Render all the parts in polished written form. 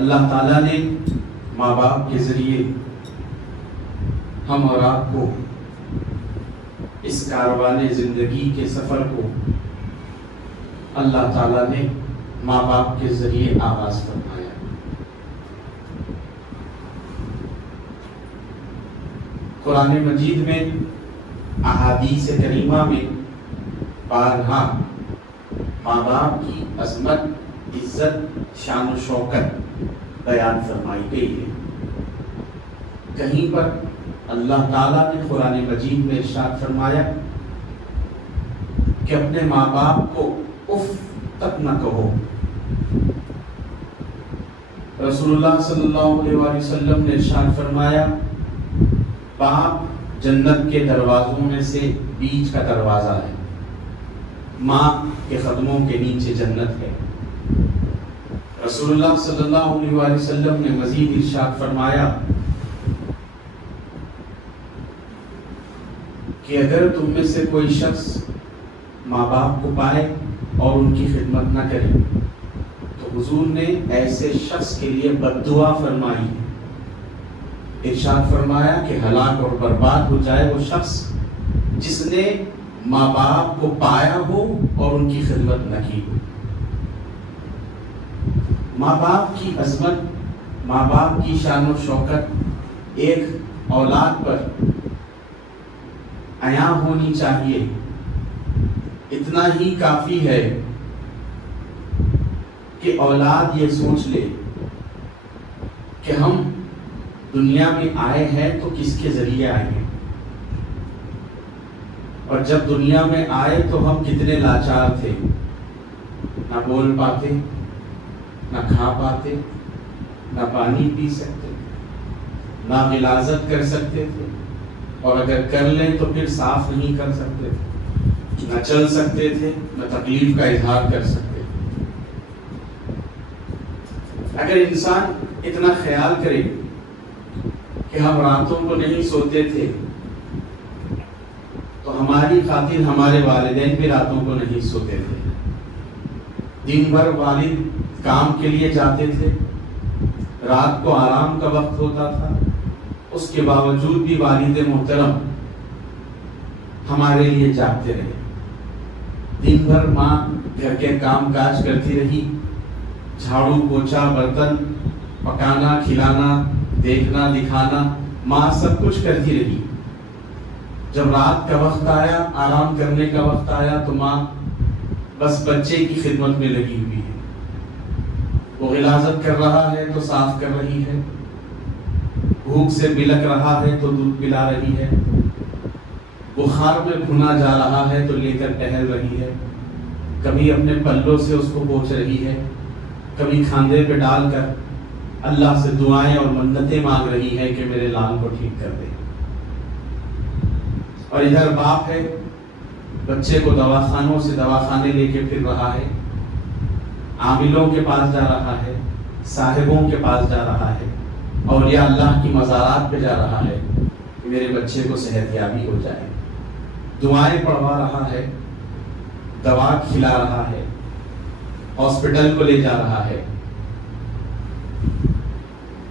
اللہ تعالیٰ نے ماں باپ کے ذریعے ہم اور آپ کو اس کاروان زندگی کے سفر کو اللہ تعالیٰ نے ماں باپ کے ذریعے آغاز فرمایا۔ قرآن مجید میں احادیث کریمہ میں بارہا ماں باپ کی عظمت، عزت، شان و شوکت بیان فرمائی گئی ہے۔ کہیں پر اللہ تعالیٰ نے قرآن مجید میں ارشاد فرمایا کہ اپنے ماں باپ کو اف تک نہ کہو۔ رسول اللہ صلی اللہ علیہ وسلم نے ارشاد فرمایا باپ جنت کے دروازوں میں سے بیچ کا دروازہ ہے، ماں کے قدموں کے نیچے جنت ہے۔ رسول اللہ صلی اللہ علیہ وسلم نے مزید ارشاد فرمایا کہ اگر تم میں سے کوئی شخص ماں باپ کو پائے اور ان کی خدمت نہ کرے تو حضور نے ایسے شخص کے لیے بد دعا فرمائی۔ ارشاد فرمایا کہ ہلاک اور برباد ہو جائے وہ شخص جس نے ماں باپ کو پایا ہو اور ان کی خدمت نہ کی ہو۔ ماں باپ کی عظمت، ماں باپ کی شان و شوکت ایک اولاد پر عیاں ہونی چاہیے۔ اتنا ہی کافی ہے کہ اولاد یہ سوچ لے کہ ہم دنیا میں آئے ہیں تو کس کے ذریعے آئے ہیں، اور جب دنیا میں آئے تو ہم کتنے لاچار تھے، نہ بول پاتے، نہ کھا پاتے، نہ پانی پی سکتے، نہ غلاظت کر سکتے تھے، اور اگر کر لیں تو پھر صاف نہیں کر سکتے تھے، نہ چل سکتے تھے، نہ تکلیف کا اظہار کر سکتے تھے۔ اگر انسان اتنا خیال کرے کہ ہم راتوں کو نہیں سوتے تھے تو ہماری خاطر ہمارے والدین بھی راتوں کو نہیں سوتے تھے۔ دن بھر والد کام کے لیے جاتے تھے، رات کو آرام کا وقت ہوتا تھا، اس کے باوجود بھی والد محترم ہمارے لیے جاگتے رہے۔ دن بھر ماں گھر کے کام کاج کرتی رہی، جھاڑو پوچھا، برتن پکانا، کھلانا، دیکھنا دکھانا، ماں سب کچھ کرتی رہی۔ جب رات کا وقت آیا، آرام کرنے کا وقت آیا تو ماں بس بچے کی خدمت میں لگی ہوئی ہے۔ وہ غلاظت کر رہا ہے تو صاف کر رہی ہے، بھوک سے بلک رہا ہے تو دودھ پلا رہی ہے، بخار میں بھنا جا رہا ہے تو لے کر ٹہل رہی ہے، کبھی اپنے پلوں سے اس کو پوچھ رہی ہے، کبھی کھاندے پہ ڈال کر اللہ سے دعائیں اور منتیں مانگ رہی ہے کہ میرے لال کو ٹھیک کر دے۔ اور ادھر باپ ہے، بچے کو دواخانوں سے دواخانے لے کے پھر رہا ہے، عاملوں کے پاس جا رہا ہے، صاحبوں کے پاس جا رہا ہے، اولیاء اللہ کی مزارات پہ جا رہا ہے کہ میرے بچے کو صحت یابی ہو جائے، دعائیں پڑھوا رہا ہے، دوا کھلا رہا ہے، ہاسپٹل کو لے جا رہا ہے۔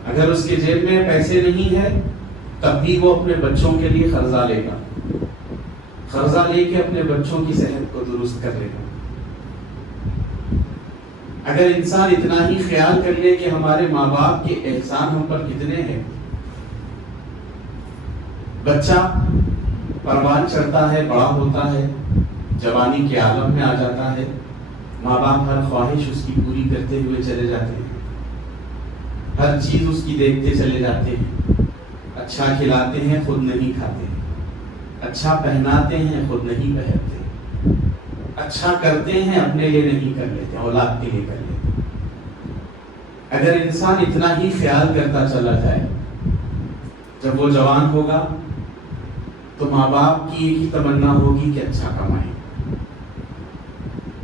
اگر اس کے جیب میں پیسے نہیں ہے تب بھی وہ اپنے بچوں کے لیے قرضہ لے گا، قرضہ لے کے اپنے بچوں کی صحت کو درست کر لے گا۔ اگر انسان اتنا ہی خیال کر لے کہ ہمارے ماں باپ کے احسان ہم پر کتنے ہیں، بچہ پروان چڑھتا ہے، بڑا ہوتا ہے، جوانی کے عالم میں آ جاتا ہے، ماں باپ ہر خواہش اس کی پوری کرتے ہوئے چلے جاتے ہیں، ہر چیز اس کی دیکھتے چلے جاتے ہیں، اچھا کھلاتے ہیں خود نہیں کھاتے، اچھا پہناتے ہیں خود نہیں پہنتے، اچھا کرتے ہیں اپنے لیے نہیں کر لیتے، اولاد کے لیے کر لیتے۔ اگر انسان اتنا ہی خیال کرتا چلا جائے، جب وہ جوان ہوگا تو ماں باپ کی ایک ہی تمنا ہوگی کہ اچھا کمائیں،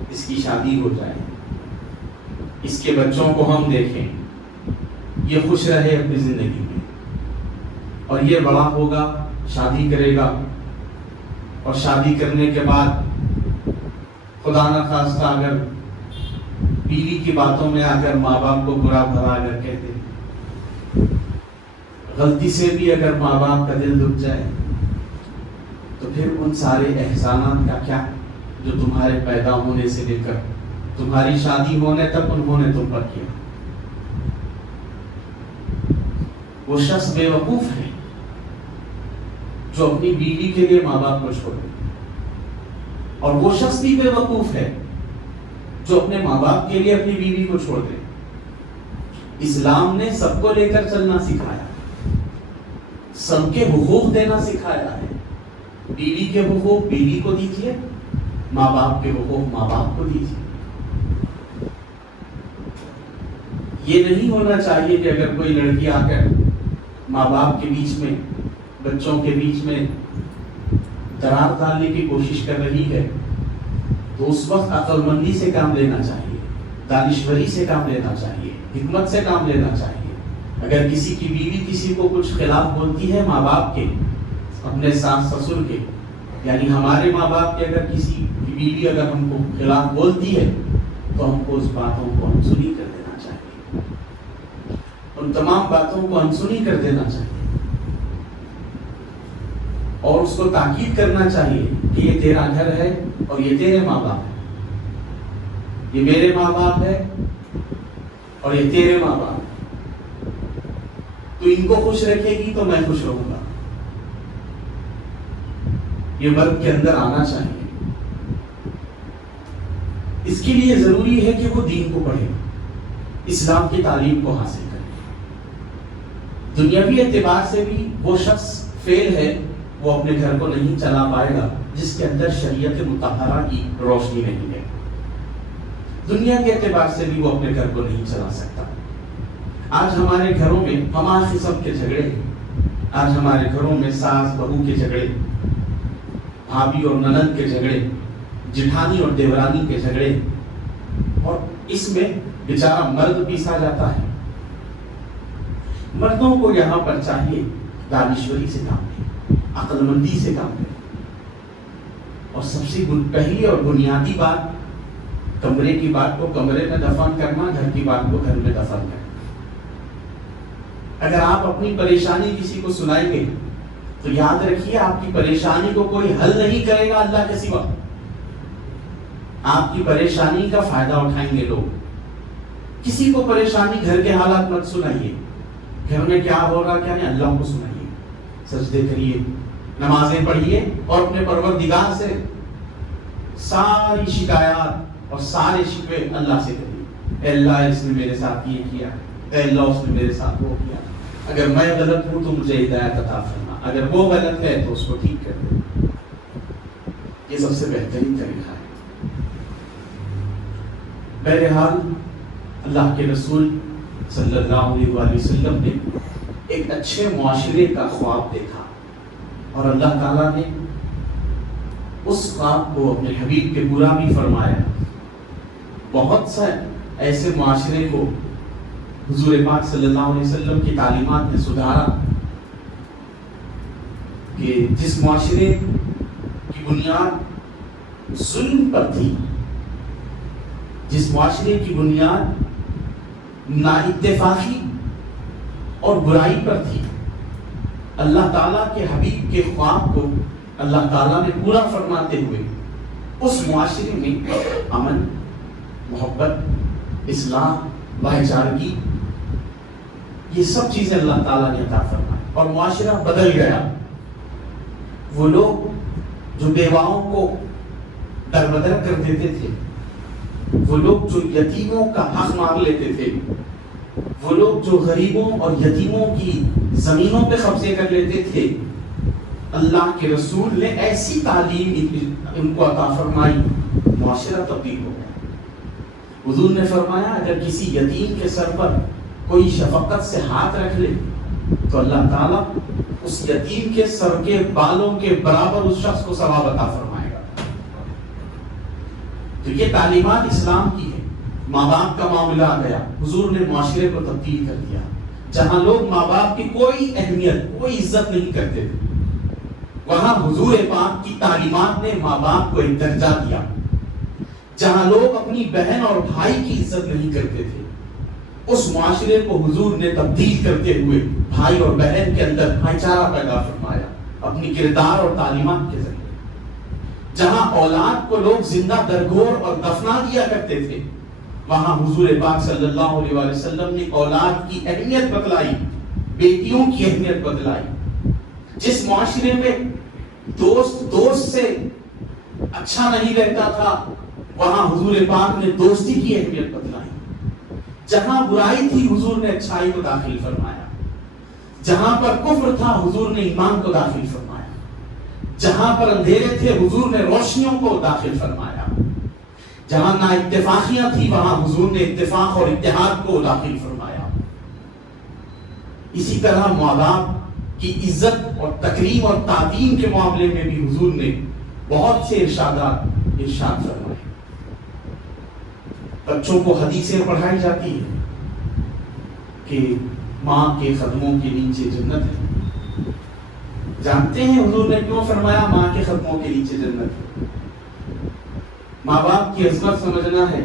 اس کی شادی ہو جائے، اس کے بچوں کو ہم دیکھیں، یہ خوش رہے اپنی زندگی میں، اور یہ بڑا ہوگا، شادی کرے گا، اور شادی کرنے کے بعد خدا نخواستہ اگر بیوی کی باتوں میں آ کر ماں باپ کو برا بھلا اگر کہتے ہیں، غلطی سے بھی اگر ماں باپ کا دل دکھ جائے، تو پھر ان سارے احسانات کا کیا جو تمہارے پیدا ہونے سے لے کر تمہاری شادی ہونے تک انہوں نے تم پر کیا۔ وہ شخص بے وقوف ہے جو اپنی بیوی کے لیے ماں باپ کو چھوڑ دے، اور وہ شخص بھی بے وقوف ہے جو اپنے ماں باپ کے لیے اپنی بیوی کو چھوڑ دے۔ اسلام نے سب کو لے کر چلنا سکھایا، سب کے حقوق دینا سکھایا ہے۔ بیوی کے حقوق بیوی کو دیجیے، ماں باپ کے حقوق ماں باپ کو دیجیے۔ یہ نہیں ہونا چاہیے کہ اگر کوئی لڑکی آ کر ماں باپ کے بیچ میں، بچوں کے بیچ میں درار ڈالنے کی کوشش کر رہی ہے تو اس وقت عقل مندی سے کام لینا چاہیے، دانشوری سے کام لینا چاہیے، حکمت سے کام لینا چاہیے۔ اگر کسی کی بیوی کسی کو کچھ خلاف بولتی ہے ماں باپ کے، اپنے ساس سسر کے، یعنی ہمارے ماں باپ کے، اگر کسی کی بیوی اگر ہم کو خلاف بولتی ہے تو ہم کو اس باتوں کو انسنی کر دینا چاہیے، ان تمام باتوں کو انسنی کر دینا چاہیے، اور اس کو تاکید کرنا چاہیے کہ یہ تیرا گھر ہے اور یہ تیرے ماں باپ ہے، یہ میرے ماں باپ ہے اور یہ تیرے ماں باپ ہے، تو ان کو خوش رکھے گی تو میں خوش رہوں گا۔ یہ مرد کے اندر آنا چاہیے۔ اس کے لیے ضروری ہے کہ وہ دین کو پڑھے، اسلام کی تعلیم کو حاصل کرے۔ دنیاوی اعتبار سے بھی وہ شخص فیل ہے، وہ اپنے گھر کو نہیں چلا پائے گا جس کے اندر شریعت مطہرہ کی روشنی نہیں ہے۔ دنیا کے اعتبار سے بھی وہ اپنے گھر کو نہیں چلا سکتا۔ آج ہمارے گھروں میں تمام قسم کے جھگڑے ہیں، آج ہمارے گھروں میں ساس بہو کے جھگڑے، بھابھی اور نند کے جھگڑے، جٹھانی اور دیورانی کے جھگڑے، اور اس میں بیچارہ مرد پیسا جاتا ہے۔ مردوں کو یہاں پر چاہیے دانشوری سے کام لیں، عقل مندی سے کام لیں، اور سب سے پہلی اور بنیادی بات، کمرے کی بات کو کمرے میں دفن کرنا، گھر کی بات کو گھر میں دفن کرنا۔ اگر آپ اپنی پریشانی کسی کو سنائیں گے تو یاد رکھیے آپ کی پریشانی کو کوئی حل نہیں کرے گا اللہ کے سوا۔ آپ کی پریشانی کا فائدہ اٹھائیں گے لوگ۔ کسی کو پریشانی گھر کے حالات مت سنائیے، گھر میں کیا ہو رہا کیا نہیں، اللہ کو سنائیے، سجدے کریے، نمازیں پڑھیے، اور اپنے پروردگار سے ساری شکایات اور سارے شکوے اللہ سے کریے۔ اے اللہ اس نے میرے ساتھ یہ کیا، اے اللہ اس نے میرے ساتھ وہ کیا، اگر میں غلط ہوں تو مجھے ہدایت عطا فرما، اگر وہ غلط ہے تو اس کو ٹھیک کر دے۔ یہ سب سے بہترین طریقہ ہے۔ بہرحال اللہ کے رسول صلی اللہ علیہ وآلہ وسلم نے ایک اچھے معاشرے کا خواب دیکھا، اور اللہ تعالیٰ نے اس خواب کو اپنے حبیب کے پورا بھی فرمایا۔ بہت سے ایسے معاشرے کو حضور پاک صلی اللہ علیہ وسلم کی تعلیمات نے سدھارا کہ جس معاشرے کی بنیاد ظلم پر تھی، جس معاشرے کی بنیاد نااتفاقی اور برائی پر تھی، اللہ تعالیٰ کے حبیب کے خواب کو اللہ تعالیٰ نے پورا فرماتے ہوئے اس معاشرے میں امن، محبت، اصلاح، بھائی چارگی، یہ سب چیزیں اللہ تعالیٰ نے عطا فرمائی، اور معاشرہ بدل گیا۔ وہ لوگ جو بیواؤں کو دربدر کر دیتے تھے، وہ لوگ جو یتیموں کا حق مار لیتے تھے، وہ لوگ جو غریبوں اور یتیموں کی زمینوں پہ قبضے کر لیتے تھے، اللہ کے رسول نے ایسی تعلیم ان کو عطا فرمائی، معاشرہ تبدیل ہو گیا۔ حضور نے فرمایا اگر کسی یتیم کے سر پر کوئی شفقت سے ہاتھ رکھ لے تو اللہ تعالیٰ اس یتیم کے سر کے بالوں کے برابر اس شخص کو ثواب عطا فرمائے گا۔ تو یہ تعلیمات اسلام کی ہے۔ ماں باپ کا معاملہ آ گیا، حضور نے معاشرے کو تبدیل کر دیا۔ جہاں لوگ ماں باپ کی کوئی اہمیت، کوئی عزت نہیں کرتے تھے، وہاں حضور پاک کی تعلیمات نے ماں باپ کو ایک درجہ دیا۔ جہاں لوگ اپنی بہن اور بھائی کی عزت نہیں کرتے تھے، اس معاشرے کو حضور نے تبدیل کرتے ہوئے بھائی اور بہن کے اندر بھائی چارہ پیدا فرمایا اپنی کردار اور تعلیمات کے ذریعے۔ جہاں اولاد کو لوگ زندہ درگور اور دفنا دیا کرتے تھے، وہاں حضور پاک صلی اللہ علیہ وسلم نے اولاد کی اہمیت بتلائی، بیٹیوں کی اہمیت بتلائی۔ جس معاشرے میں دوست سے اچھا نہیں رہتا تھا، وہاں حضور پاک نے دوستی کی اہمیت بتلائی۔ جہاں برائی تھی، حضور نے اچھائی کو داخل فرمایا۔ جہاں پر کفر تھا، حضور نے ایمان کو داخل فرمایا۔ جہاں پر اندھیرے تھے، حضور نے روشنیوں کو داخل فرمایا۔ جہاں نا اتفاقیاں تھی، وہاں حضور نے اتفاق اور اتحاد کو داخل فرمایا۔ اسی طرح ماں باپ کی عزت اور تکریم اور تعظیم کے معاملے میں بھی حضور نے بہت سے ارشاد فرمائے۔ بچوں کو حدیثیں پڑھائی جاتی ہے کہ ماں کے قدموں کے نیچے جنت ہے۔ جانتے ہیں حضور نے کیوں فرمایا ماں کے قدموں کے نیچے جنت ہے؟ ماں باپ کی عظمت سمجھنا ہے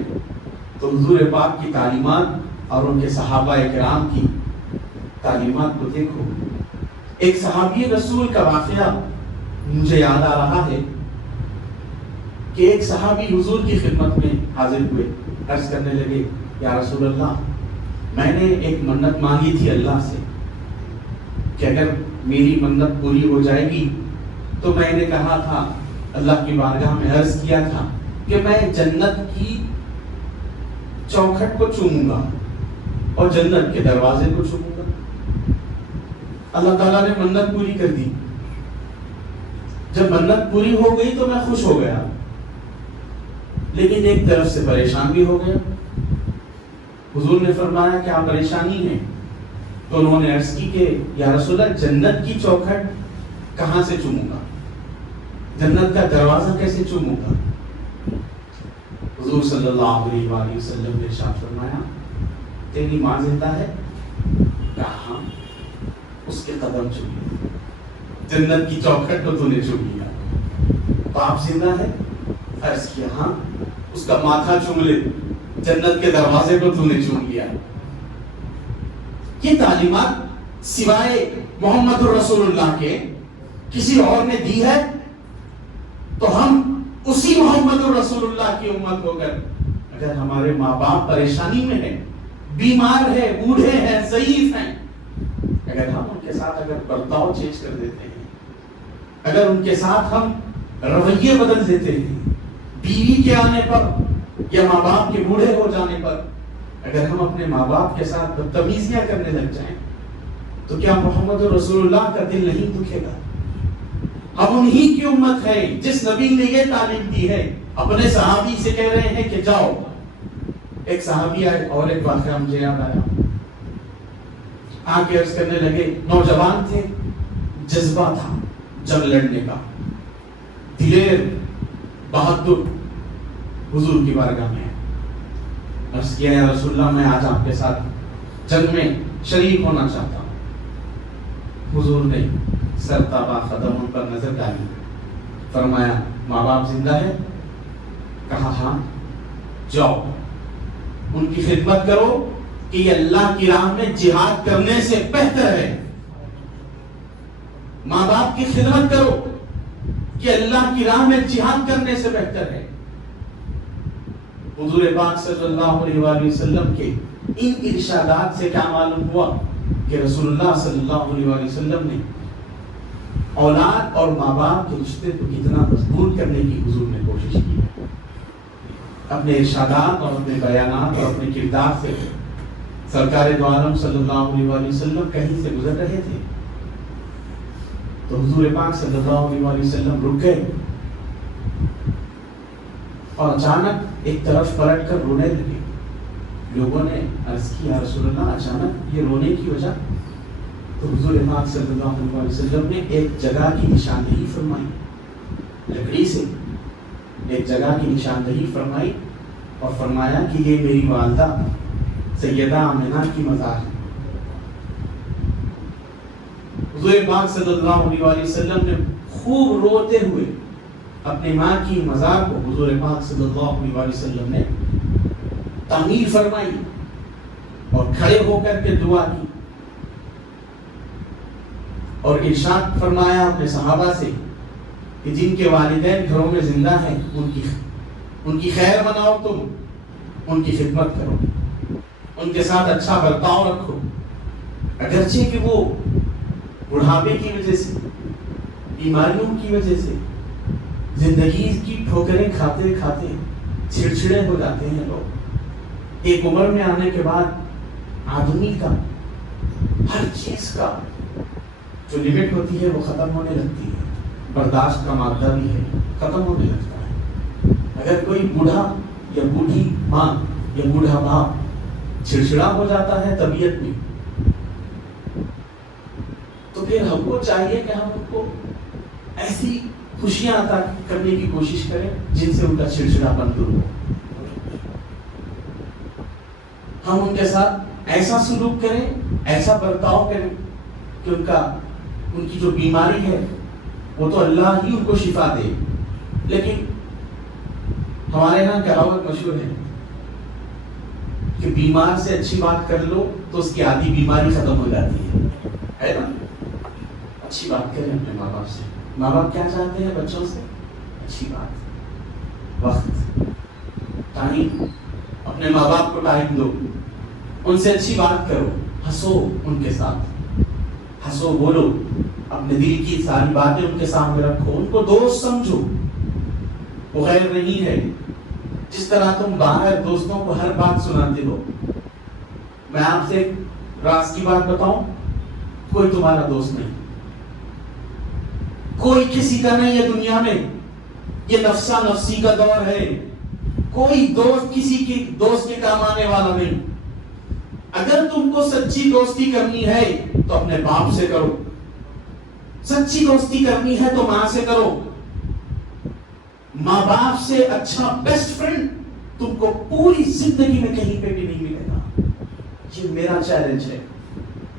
تو حضور پاک کی تعلیمات اور ان کے صحابہ کرام کی تعلیمات کو دیکھو۔ ایک صحابی رسول کا واقعہ مجھے یاد آ رہا ہے کہ ایک صحابی حضور کی خدمت میں حاضر ہوئے، عرض کرنے لگے، یا رسول اللہ، میں نے ایک منت مانگی تھی اللہ سے کہ اگر میری منت پوری ہو جائے گی تو میں نے کہا تھا، اللہ کی بارگاہ میں عرض کیا تھا کہ میں جنت کی چوکھٹ کو چوموں گا اور جنت کے دروازے کو چوموں گا۔ اللہ تعالیٰ نے منت پوری کر دی۔ جب منت پوری ہو گئی تو میں خوش ہو گیا، لیکن ایک طرف سے پریشان بھی ہو گیا۔ حضور نے فرمایا کہ آپ پریشانی ہیں؟ تو انہوں نے عرض کی کہ یا رسول اللہ، جنت کی چوکھٹ کہاں سے چوموں گا؟ جنت کا دروازہ کیسے چوموں گا؟ حضور صلی اللہ علیہ وآلہ وسلم نے ارشاد فرمایا، تیری ماں زندہ ہے؟ کہا ہاں۔ اس کے قدم چوم لیے، جنت کی چوکھٹ کو تو نے چوم لیا۔ باپ زندہ ہے؟ عرض کیا ہاں۔ اس کا ماتھا چوم لے، جنت کے دروازے کو تو نے چوم لیا۔ یہ تعلیمات سوائے محمد رسول اللہ کے کسی اور نے دی ہے؟ تو ہم اسی محمد رسول اللہ کی امت ہو کر اگر ہمارے ماں باپ پریشانی میں ہیں، بیمار ہیں، بوڑھے ہیں، ضعیف ہیں، اگر ہم ان کے ساتھ اگر برتاؤ چینج کر دیتے ہیں، اگر ان کے ساتھ ہم رویے بدل دیتے ہیں، بیوی کے آنے پر یا ماں باپ کے بوڑھے ہو جانے پر اگر ہم اپنے ماں باپ کے ساتھ بدتمیزیاں کرنے لگ جائیں، تو کیا محمد رسول اللہ کا دل نہیں دکھے گا؟ ہم انہی کی امت ہے جس نبی نے یہ تعلیم دی ہے، اپنے صحابی سے کہہ رہے ہیں کہ جاؤ۔ ایک صحابی آئے اور ایک واقعہ مجھے یاد آیا، آگے عرض کرنے لگے، نوجوان تھے، جذبہ تھا جنگ لڑنے کا، دلیر، بہادر، حضور کی بارگاہ میں عرض کیا، یا رسول اللہ، میں آج آپ کے ساتھ جنگ میں شریک ہونا چاہتا ہوں۔ حضور نے سر تابا قدم ان پر نظر ڈالی، فرمایا ماں باپ زندہ ہے؟ کہا ہاں۔ جاؤ ان کی خدمت کرو کہ یہ اللہ کی راہ میں جہاد کرنے سے بہتر ہے۔ ماں باپ کی خدمت کرو کہ اللہ کی راہ میں جہاد کرنے سے بہتر ہے۔ حضور پاک صلی اللہ علیہ وآلہ وسلم کے ان ارشادات سے کیا معلوم ہوا کہ رسول اللہ صلی اللہ علیہ وآلہ وسلم نے اولاد اور ماں باپ کے رشتے کو کتنا مضبوط کرنے کی حضور نے کوشش کی ہے۔ اپنے ارشادات اور اپنے بیانات اور اپنے کردار سے سرکار دو عالم صلی اللہ علیہ وآلہ وسلم کہیں سے گزر رہے تھے تو حضور پاک صلی اللہ علیہ وآلہ وسلم رک گئے اور اچانک ایک طرف پلٹ کر رونے لگے۔ لوگوں نے عرض کی، یا رسول اللہ، اچانک یہ رونے کی وجہ؟ تو حضور پاک صلی اللہ علیہ وسلم نے ایک جگہ کی نشاندہی فرمائی، لکڑی سے ایک جگہ کی نشاندہی فرمائی اور فرمایا کہ یہ میری والدہ سیدہ آمنہ کی مزار ہے۔ حضور پاک صلی اللہ علیہ وسلم نے خوب روتے ہوئے اپنی ماں کی مزار کو حضور پاک صلی اللہ علیہ وسلم نے تعمیر فرمائی اور کھڑے ہو کر کے دعا کی اور ارشاد فرمایا اپنے صحابہ سے کہ جن کے والدین گھروں میں زندہ ہیں ان کی خیر مناؤ، تم ان کی خدمت کرو، ان کے ساتھ اچھا برتاؤ رکھو، اگرچہ کہ وہ بڑھاپے کی وجہ سے، بیماریوں کی وجہ سے، زندگی کی ٹھوکریں کھاتے کھاتے چھڑچھڑے ہو جاتے ہیں لوگ۔ ایک عمر میں آنے کے بعد آدمی کا ہر چیز کا جو لمٹ ہوتی ہے وہ ختم ہونے لگتی ہے، برداشت کا مادہ بھی ہے ختم ہونے لگتا ہے۔ اگر کوئی بوڑھا یا بوڑھی ماں یا بوڑھا باپ چھڑچھڑا ہو جاتا ہے طبیعت میں، تو پھر ہم کو چاہیے کہ ہم ان کو ایسی خوشیاں عطا کرنے کی کوشش کریں جن سے ان کا چھڑچھڑاپن دور ہو۔ ہم ان کے ساتھ ایسا سلوک کریں، ایسا برتاؤ کریں کہ ان کی جو بیماری ہے وہ تو اللہ ہی ان کو شفا دے، لیکن ہمارے یہاں کہاوت مشہور ہے کہ بیمار سے اچھی بات کر لو تو اس کی آدھی بیماری ختم ہو جاتی ہے نا؟ اچھی بات کریں اپنے ماں باپ سے۔ ماں باپ کیا چاہتے ہیں بچوں سے؟ اچھی بات، وقت، ٹائم، اپنے ماں باپ کو ٹائم دو، ان سے اچھی بات کرو، ہنسو ان کے ساتھ، ہنسو بولو، اپنے دل کی ساری باتیں ان کے سامنے رکھو، ان کو دوست سمجھو، وہ غیر نہیں ہے۔ جس طرح تم باہر دوستوں کو ہر بات سناتے ہو، میں آپ سے ایک راز کی بات بتاؤں، کوئی تمہارا دوست نہیں، کوئی کسی کا نہیں ہے دنیا میں، یہ نفسا نفسی کا دور ہے، کوئی دوست کسی کے دوست کے کام آنے والا نہیں۔ اگر تم کو سچی دوستی کرنی ہے تو اپنے باپ سے کرو، سچی دوستی کرنی ہے تو ماں سے کرو۔ ماں باپ سے اچھا بیسٹ فرینڈ تم کو پوری زندگی میں کہیں پہ بھی نہیں ملے گا۔ یہ میرا چیلنج ہے،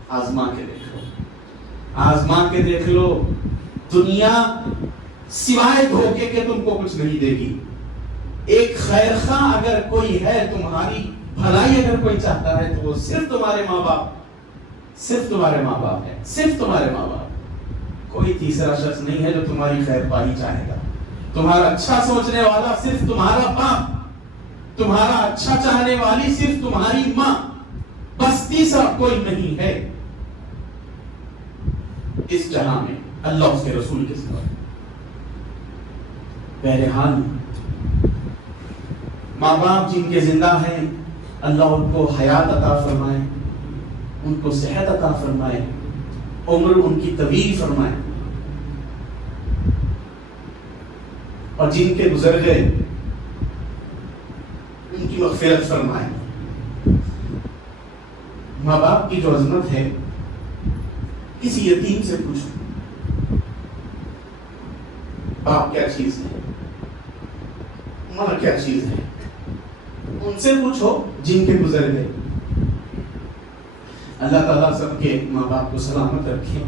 آزما کے دیکھ لو، آزما کے دیکھ لو۔ دنیا سوائے دھوکے کے تم کو کچھ نہیں دے گی۔ ایک خیر خواہ اگر کوئی ہے، تمہاری بھلائی اگر کوئی چاہتا ہے تو وہ صرف تمہارے ماں باپ، صرف تمہارے ماں باپ ہے، صرف تمہارے ماں باپ۔ کوئی تیسرا شخص نہیں ہے جو تمہاری خیر خواہی چاہے گا۔ تمہارا اچھا سوچنے والا صرف تمہارا باپ، تمہارا اچھا چاہنے والی صرف تمہاری ماں، بس تیسرا کوئی نہیں ہے اس جہاں میں اللہ اس کے رسول کے سوا۔ بہرحال ماں باپ جن کے زندہ ہیں، اللہ ان کو حیات عطا فرمائے، ان کو صحت عطا فرمائے، عمر ان کی طویل فرمائے، اور جن کے گزر گئے ان کی مغفرت فرمائے۔ ماں باپ کی جو عظمت ہے، کسی یتیم سے پوچھو باپ کیا چیز ہے، ماں کیا چیز ہے، ان سے پوچھو جن کے گزر گئے۔ اللہ تعالیٰ سب کے ماں باپ کو سلامت رکھے،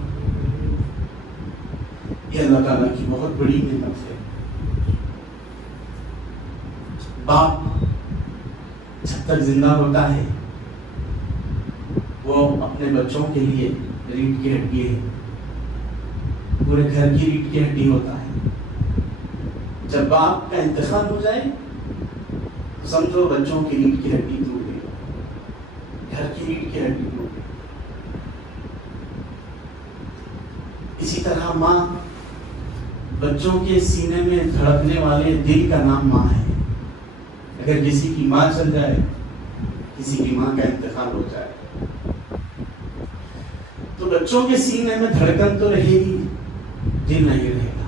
یہ اللہ تعالیٰ کی بہت بڑی نعمت ہے۔ باپ جب تک زندہ ہوتا ہے وہ اپنے بچوں کے لیے ریڑھ کی ہڈی ہے، پورے گھر کی ریڑھ کی ہڈی ہوتا ہے۔ جب باپ کا انتقال ہو جائے تو سمجھو بچوں کی ریڑھ کی ہڈی ٹوٹ گئی، گھر کی ریڑھ کی ہڈی ٹوٹ گئی۔ اسی طرح ماں بچوں کے سینے میں دھڑکنے والے دل کا نام ماں ہے۔ اگر کسی کی ماں چل جائے، کسی کی ماں کا انتقال ہو جائے تو بچوں کے سینے میں دھڑکن تو رہے گی، دل نہیں رہے گا،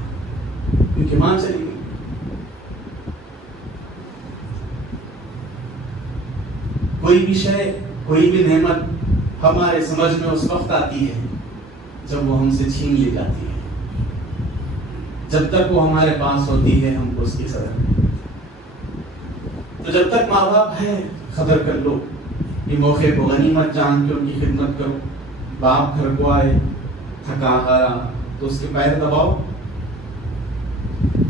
کیونکہ ماں چلی گئی۔ کوئی بھی شے، کوئی بھی نعمت ہمارے سمجھ میں اس وقت آتی ہے جب وہ ہم سے چھین لی جاتی ہے۔ جب تک وہ ہمارے پاس ہوتی ہے ہم کو اس کی قدر نہیں۔ تو جب تک ماں باپ ہے قدر کر لو، یہ موقع کو غنیمت جان کے ان کی خدمت کرو۔ باپ گھر کو آئے تھکا ہارا تو اس کے پیر دباؤ،